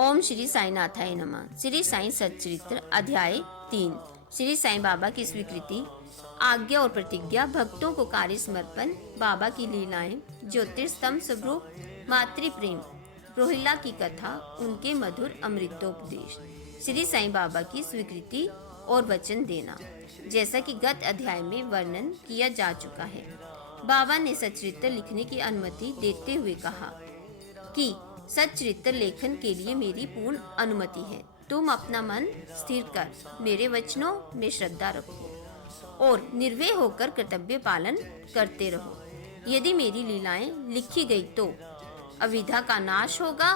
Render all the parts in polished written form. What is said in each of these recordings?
ओम श्री साईनाथाय नमः। श्री साईं सच्चरित्र अध्याय 3। श्री साईं बाबा की स्वीकृति, आज्ञा और प्रतिज्ञा, भक्तों को कार्य समर्पण, बाबा की लीलाएं, ज्योतिर्स्तंभ स्वरूप, मातृ प्रेम, रोहिला की कथा, उनके मधुर अमृतोपदेश। श्री साईं बाबा की स्वीकृति और वचन देना। जैसा कि गत अध्याय में वर्णन किया जा चुका है, बाबा ने सच्चरित्र लिखने की अनुमति देते हुए कहा कि सच्चरित्र लेखन के लिए मेरी पूर्ण अनुमति है। तुम अपना मन स्थिर कर मेरे वचनों में श्रद्धा रखो और निर्भय होकर कर्तव्य पालन करते रहो। यदि मेरी लीलाएं लिखी गई तो अविद्या का नाश होगा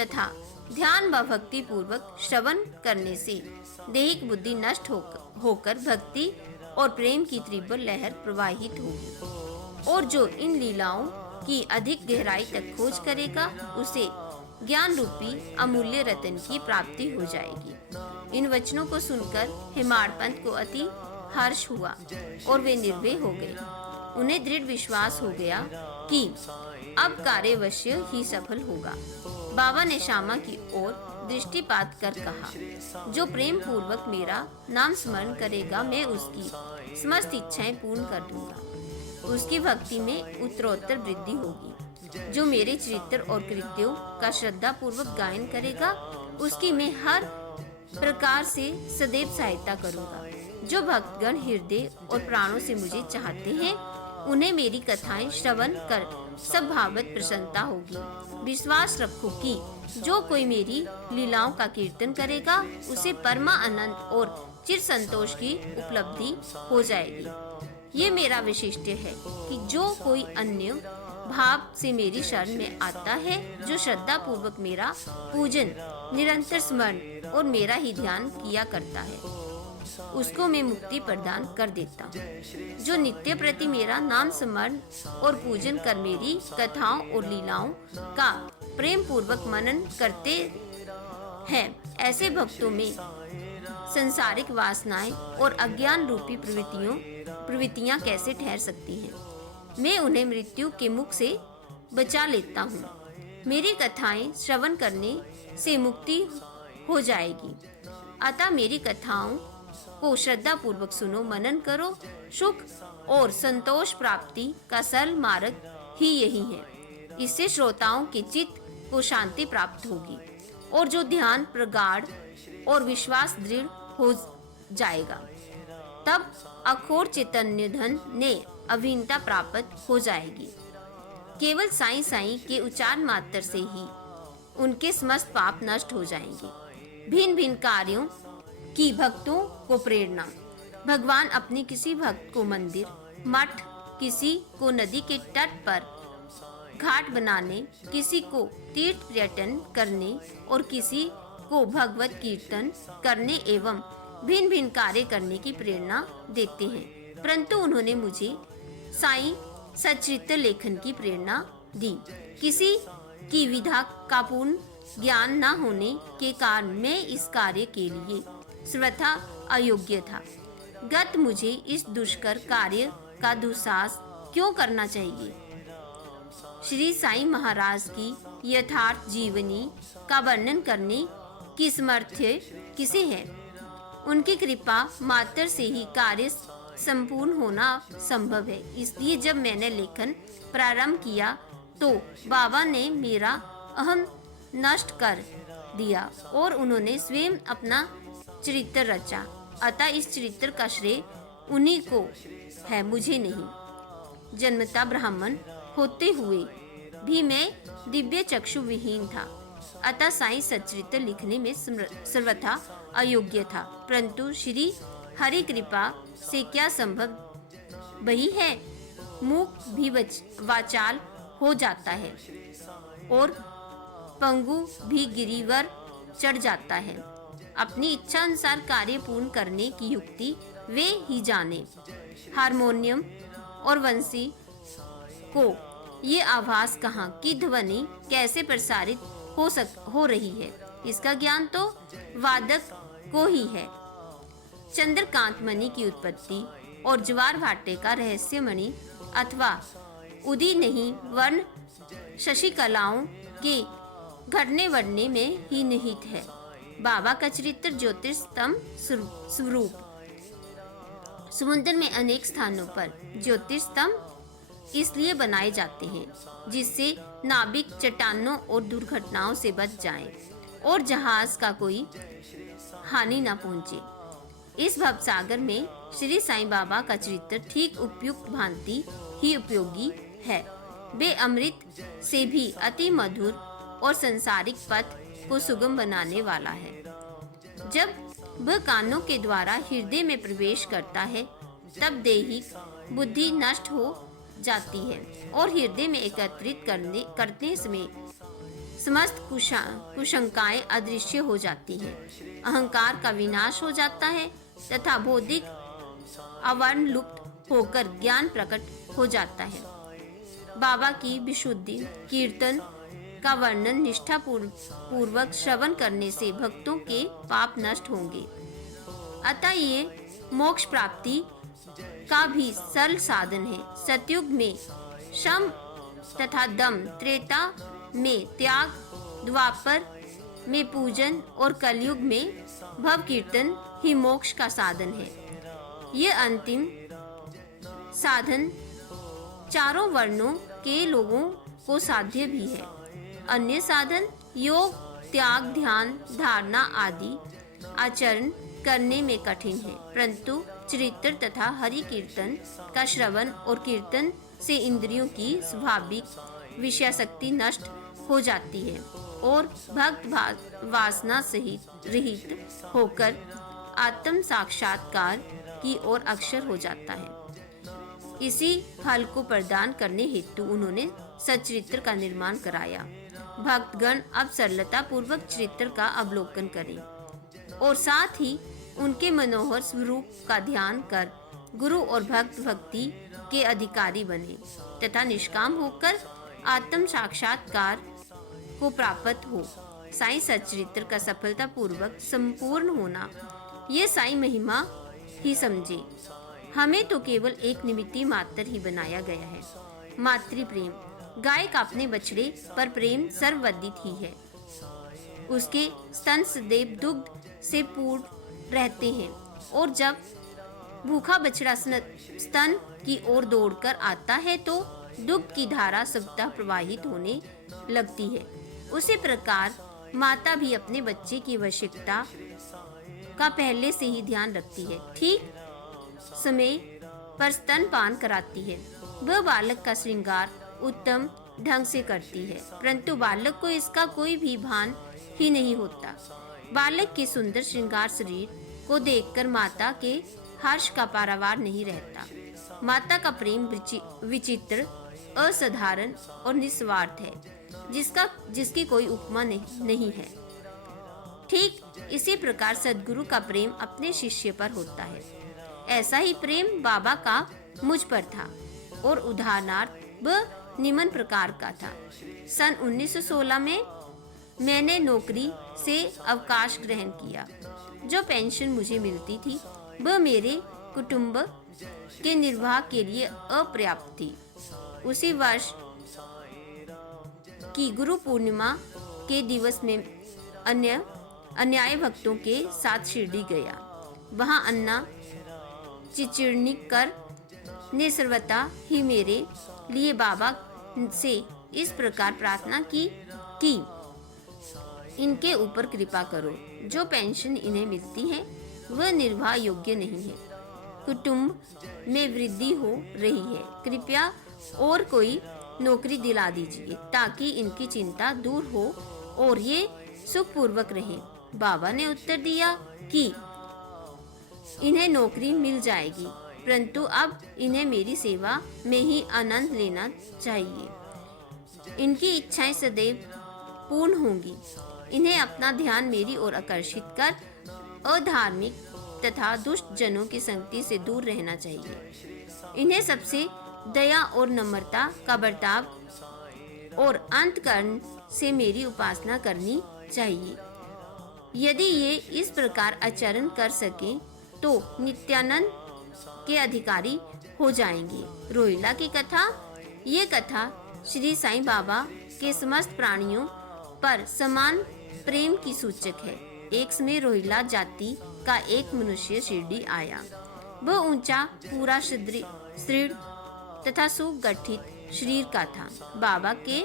तथा ध्यान व भक्ति पूर्वक श्रवण करने से दैहिक बुद्धि नष्ट होकर भक्ति और प्रेम की तीव्र लहर प्रवाहित होगी, और जो इन लीलाओं की अधिक गहराई तक खोज करेगा उसे ज्ञान रूपी अमूल्य रत्न की प्राप्ति हो जाएगी। इन वचनों को सुनकर हेमाडपंत को अति हर्ष हुआ और वे निर्भय हो गए। उन्हें दृढ़ विश्वास हो गया कि अब कार्य अवश्य ही सफल होगा। बाबा ने श्यामा की ओर दृष्टिपात कर कहा, जो प्रेम पूर्वक मेरा नाम स्मरण करेगा मैं उसकी समस्त इच्छाएं पूर्ण कर दूंगा। उसकी भक्ति में उत्तरोत्तर वृद्धि होगी। जो मेरे चरित्र और कृत्यों का श्रद्धा पूर्वक गायन करेगा उसकी मैं हर प्रकार से सदैव सहायता करूंगा। जो भक्तगण हृदय और प्राणों से मुझे चाहते हैं उन्हें मेरी कथाएं श्रवण कर सब भावत प्रसन्नता होगी। विश्वास रखो कि जो कोई मेरी लीलाओं का कीर्तन करेगा उसे परमा आनंद और चिर संतोष की उपलब्धि हो जाएगी। ये मेरा विशिष्ट है कि जो कोई अन्य भाव से मेरी शरण में आता है, जो श्रद्धा पूर्वक मेरा पूजन, निरंतर स्मरण और मेरा ही ध्यान किया करता है, उसको मैं मुक्ति प्रदान कर देता हूँ। जो नित्य प्रति मेरा नाम स्मरण और पूजन कर मेरी कथाओं और लीलाओं का प्रेम पूर्वक मनन करते हैं, ऐसे भक्तों में संसारिक वासनाएं और अज्ञान रूपी प्रवृत्तियां कैसे ठहर सकती हैं। मैं उन्हें मृत्यु के मुख से बचा लेता हूँ। मेरी कथाएं श्रवण करने से मुक्ति हो जाएगी। अतः मेरी कथाओं को श्रद्धा पूर्वक सुनो, मनन करो। सुख और संतोष प्राप्ति का सरल मार्ग ही यही है। इससे श्रोताओं के चित्त को शांति प्राप्त होगी और जो ध्यान प्रगाढ़ और विश्वास दृढ़ हो जाएगा, तब अखोर चैतन्य धन ने अभिन्नता प्राप्त हो जाएगी। केवल साईं साईं के उच्चारण मात्र से ही उनके समस्त पाप नष्ट हो जाएंगे। भिन्न भिन्न कार्यों की भक्तों को प्रेरणा। भगवान अपने किसी भक्त को मंदिर, मठ, किसी को नदी के तट पर घाट बनाने, किसी को तीर्थ पर्यटन करने और किसी को भगवत कीर्तन करने एवं भिन्न भिन्न कार्य करने की प्रेरणा देते हैं। परंतु उन्होंने मुझे साईं सच्चरित्र लेखन की प्रेरणा दी। किसी की विधा का पूर्ण ज्ञान न होने के कारण मैं इस कार्य के लिए सर्वथा अयोग्य था। गत मुझे इस दुष्कर कार्य का दुस्साहस क्यों करना चाहिए। श्री साईं महाराज की यथार्थ जीवनी का वर्णन करने की सामर्थ्य किसे है। उनकी कृपा मात्र से ही कार्य संपूर्ण होना संभव है। इसलिए जब मैंने लेखन प्रारंभ किया तो बाबा ने मेरा अहम नष्ट कर दिया और उन्होंने स्वयं अपना चरित्र रचा। अतः इस चरित्र का श्रेय उन्हीं को है, मुझे नहीं। जन्मता ब्राह्मण होते हुए भी मैं दिव्य चक्षु विहीन था। अतः साईं सच्चरित्र लिखने में सर्वथा अयोग्य था। परंतु श्री हरि कृपा से क्या संभव वही है। मूक भी वाचाल हो जाता है और पंगु भी गिरिवर चढ़ जाता है। अपनी इच्छा अनुसार कार्य पूर्ण करने की युक्ति वे ही जाने। हारमोनियम और वंशी को ये आवाज कहाँ की ध्वनि कैसे प्रसारित हो रही है, इसका ज्ञान तो वादक को ही है। चंद्रकांत मणि की उत्पत्ति और ज्वार भाटे का रहस्यमणि अथवा उदी नहीं वर्ण शशिकलाओं के फरने वरने में ही निहित है। बाबा का चरित्र ज्योतिषस्तंभ स्वरूप। समुद्र में अनेक स्थानों पर ज्योतिषस्तंभ इसलिए बनाए जाते हैं जिससे नाविक चट्टानों और दुर्घटनाओं से बच जाएं और जहाज का कोई हानि न पहुंचे। इस भवसागर में श्री साईं बाबा का चरित्र ठीक उपयुक्त भांति ही उपयोगी है। वे अमृत से भी अति मधुर और संसारिक पथ को सुगम बनाने वाला है। जब वह कानों के द्वारा हृदय में प्रवेश करता है तब दैहिक बुद्धि नष्ट हो जाती है और हृदय में एकत्रित करने में समस्त कुशंकाएं अदृश्य हो जाती हैं। अहंकार का विनाश हो जाता है तथा बौद्धिक आवरण लुप्त होकर ज्ञान प्रकट हो जाता है। बाबा की विशुद्धि कीर्तन का वर्णन निष्ठा पूर्वक श्रवण करने से भक्तों के पाप नष्ट होंगे। अतः ये मोक्ष प्राप्ति का भी सरल साधन है। सतयुग में शम तथा दम, त्रेता में त्याग, द्वापर में पूजन और कलयुग में भव कीर्तन ही मोक्ष का साधन है। ये अंतिम साधन चारों वर्णों के लोगों को साध्य भी है। अन्य साधन योग, त्याग, ध्यान, धारणा आदि आचरण करने में कठिन है, परंतु चरित्र तथा हरि कीर्तन का श्रवण और कीर्तन से इंद्रियों की स्वाभाविक विषयासक्ति नष्ट हो जाती है और भक्त वासना सहित रहित होकर आत्म साक्षात्कार की ओर अग्रसर हो जाता है। इसी फल को प्रदान करने हेतु उन्होंने सच्चरित्र का निर्माण कराया। भक्तगण अब सरलता पूर्वक चरित्र का अवलोकन करें और साथ ही उनके मनोहर स्वरूप का ध्यान कर गुरु और भक्त भक्ति के अधिकारी बने तथा निष्काम होकर आत्म साक्षात्कार को प्राप्त हो। साईं सच्चरित्र का सफलता पूर्वक संपूर्ण होना ये साईं महिमा ही समझे। हमें तो केवल एक निमित्त मात्र ही बनाया गया है। मातृ प्रेम, गाय का अपने बछड़े पर प्रेम सर्वविदित ही है। उसके स्तन सदैव दुग्ध से पूर्ण रहते हैं और जब भूखा बछड़ा स्तन की ओर दौड़कर आता है तो दुग्ध की धारा स्वतः प्रवाहित होने लगती है। उसी प्रकार माता भी अपने बच्चे की आवश्यकता का पहले से ही ध्यान रखती है, ठीक समय पर स्तनपान कराती है। वह बालक का श्रृंगार उत्तम ढंग से करती है, परंतु बालक को इसका कोई भी भान ही नहीं होता। बालक के सुंदर श्रृंगार शरीर को देखकर माता के हर्ष का पारावार नहीं रहता। माता का प्रेम विचित्र, असाधारण और निस्वार्थ है, जिसकी कोई उपमा नहीं है। ठीक इसी प्रकार सद्गुरु का प्रेम अपने शिष्य पर होता है। ऐसा ही प्रेम बाबा का मुझ पर था और उदाहरणार्थ वह निम्न प्रकार का था। सन 1916 में मैंने नौकरी से अवकाश ग्रहण किया। जो पेंशन मुझे मिलती थी वह मेरे कुटुंब के निर्वाह के लिए अपर्याप्त थी। उसी वर्ष की गुरु पूर्णिमा के दिवस में अन्याय भक्तों के साथ शिरडी गया। वहां अन्ना चिचिर्णिकर ने सर्वथा ही मेरे लिए बाबा से इस प्रकार प्रार्थना की कि इनके ऊपर कृपा करो। जो पेंशन इन्हें मिलती है वह निर्वाह योग्य नहीं है। कुटुंब में वृद्धि हो रही है, कृपया और कोई नौकरी दिला दीजिए ताकि इनकी चिंता दूर हो और ये सुखपूर्वक रहें। बाबा ने उत्तर दिया कि इन्हें नौकरी मिल जाएगी, परंतु अब इन्हें मेरी सेवा में ही आनंद लेना चाहिए। इनकी इच्छाएं सदैव पूर्ण होंगी। इन्हें अपना ध्यान मेरी ओर आकर्षित कर अधार्मिक तथा दुष्ट जनों की संगति से दूर रहना चाहिए। इन्हें सबसे दया और नम्रता का बर्ताव और अंतःकरण से मेरी उपासना करनी चाहिए। यदि ये इस प्रकार आचरण कर सके तो नित्यानंद के अधिकारी हो जाएंगे। रोहिला की कथा। ये कथा श्री साईं बाबा के समस्त प्राणियों पर समान प्रेम की सूचक है। एक समय रोहिला जाति का एक मनुष्य शिरडी आया। वह ऊंचा, पूरा सुदृढ़ तथा सुगठित शरीर का था। बाबा के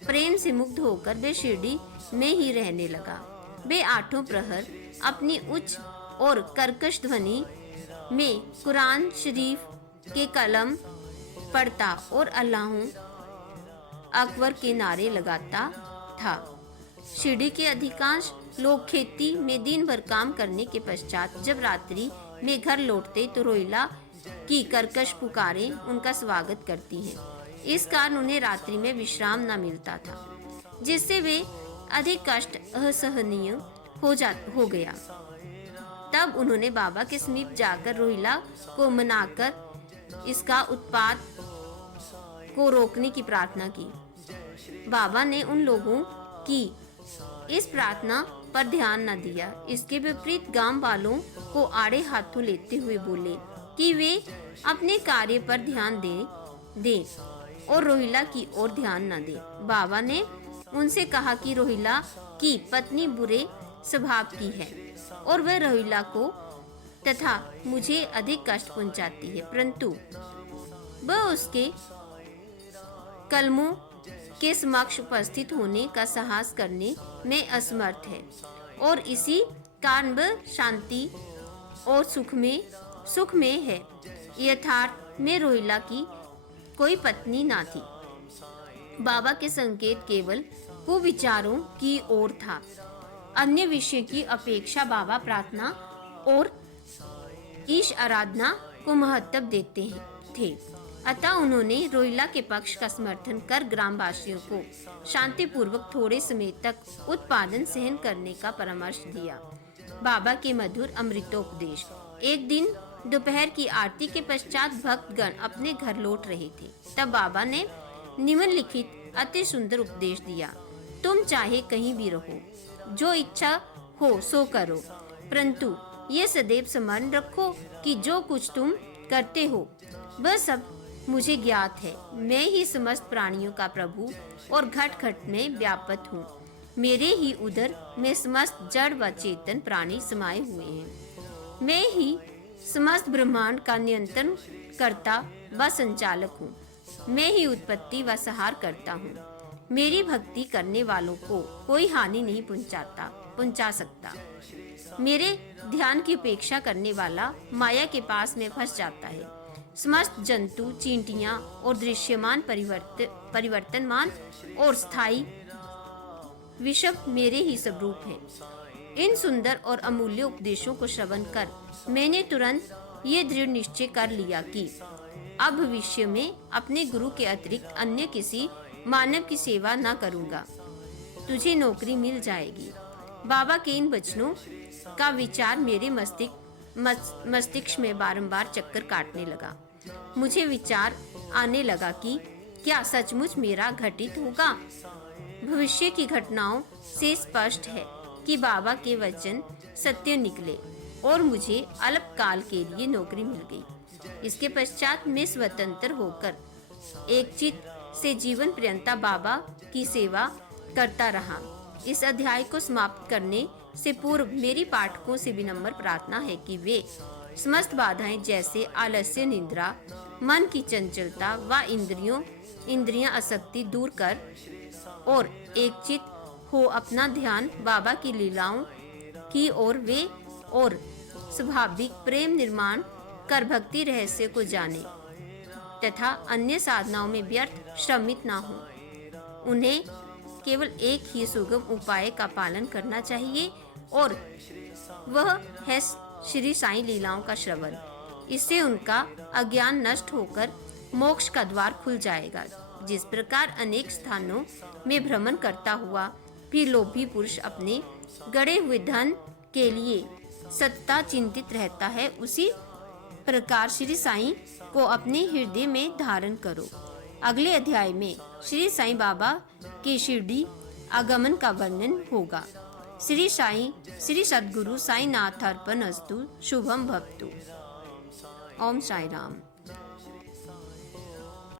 प्रेम से मुग्ध होकर वे शिरडी में ही रहने लगा। वे आठों प्रहर अपनी उच्च और कर्कश ध्वनि में कुरान शरीफ के कलम पढ़ता और अल्लाहू अकबर के नारे लगाता था। शिरडी के अधिकांश लोग खेती में दिन भर काम करने के पश्चात जब रात्रि में घर लौटते तो रोहिला की कर्कश पुकारें उनका स्वागत करती हैं। इस कारण उन्हें रात्रि में विश्राम न मिलता था, जिससे वे अधिक कष्ट असहनीय हो गया। तब उन्होंने बाबा के समीप जाकर रोहिला को मनाकर इसका उत्पात को रोकने की प्रार्थना की। बाबा ने उन लोगों की इस प्रार्थना पर ध्यान न दिया। इसके विपरीत गांव वालों को आड़े हाथों लेते हुए बोले कि वे अपने कार्य पर ध्यान दें और रोहिला की ओर ध्यान न दें। बाबा ने उनसे कहा कि रोहिला की पत्नी बुरे स्वभाव की है और वह रोहिला को तथा मुझे अधिक कष्ट पहुंचाती है, परंतु वह उसके कलमों के समक्ष उपस्थित होने का साहस करने में असमर्थ है और इसी कारण वह शांति और सुख में है। यथार्थ में रोहिला की कोई पत्नी ना थी। बाबा के संकेत केवल कुविचारों की ओर था। अन्य विषय की अपेक्षा बाबा प्रार्थना और ईश आराधना को महत्व देते थे। अतः उन्होंने रोहिला के पक्ष का समर्थन कर ग्रामवासियों को शांतिपूर्वक थोड़े समय तक उत्पादन सहन करने का परामर्श दिया। बाबा के मधुर अमृतोपदेश। एक दिन दोपहर की आरती के पश्चात भक्तगण अपने घर लौट रहे थे। तब बाबा ने निम्नलिखित अति सुंदर उपदेश दिया। तुम चाहे कहीं भी रहो, जो इच्छा हो सो करो, परंतु ये सदैव स्मरण रखो कि जो कुछ तुम करते हो वह सब मुझे ज्ञात है। मैं ही समस्त प्राणियों का प्रभु और घट घट में व्यापक हूँ। मेरे ही उदर में समस्त जड़ व चेतन प्राणी समाये हुए हैं। मैं ही समस्त ब्रह्मांड का नियंत्रण करता व संचालक हूँ। मैं ही उत्पत्ति व संहार करता हूँ। मेरी भक्ति करने वालों को कोई हानि नहीं पहुंचा सकता। मेरे ध्यान की उपेक्षा करने वाला माया के पास में फंस जाता है। समस्त जंतु, चींटियां और दृश्यमान, परिवर्तनमान और स्थायी विश्व मेरे ही स्वरूप हैं। इन सुंदर और अमूल्य उपदेशों को श्रवण कर मैंने तुरंत ये दृढ़ निश्चय कर लिया कि अब भविष्य में अपने गुरु के अतिरिक्त अन्य किसी मानव की सेवा न करूंगा। तुझे नौकरी मिल जाएगी। बाबा के इन वचनों का विचार मेरे मस्तिष्क में बारंबार चक्कर काटने लगा। मुझे विचार आने लगा कि क्या सचमुच मेरा घटित होगा। भविष्य की घटनाओं से स्पष्ट है कि बाबा के वचन सत्य निकले और मुझे अल्पकाल के लिए नौकरी मिल गई। इसके पश्चात मैं स्वतंत्र होकर एक चित्त से जीवन पर्यंत बाबा की सेवा करता रहा। इस अध्याय को समाप्त करने से पूर्व मेरी पाठकों से विनम्र प्रार्थना है कि वे समस्त बाधाएं जैसे आलस्य, निद्रा, मन की चंचलता व इंद्रियां आसक्ति दूर कर और एक चित्त हो अपना ध्यान बाबा की लीलाओं की ओर वे और स्वाभाविक प्रेम निर्माण कर भक्ति रहस्य को जाने तथा अन्य साधनाओं में व्यर्थ श्रमित ना हो। उन्हें केवल एक ही सुगम उपाय का पालन करना चाहिए और वह है श्री साईं लीलाओं का श्रवण। इससे उनका अज्ञान नष्ट होकर मोक्ष का द्वार खुल जाएगा। जिस प्रकार अनेक स्थानों में भ्रमण करता हुआ भी लोभी पुरुष अपने गड़े हुए धन के लिए सतत चिंतित रहता है, उसी प्रकार श्री साईं को अपने हृदय में धारण करो। अगले अध्याय में श्री साईं बाबा के शिरडी आगमन का वर्णन होगा। श्री सद्गुरु साईनाथ अर्पणस्तु। शुभम भवतु। ओम साई राम।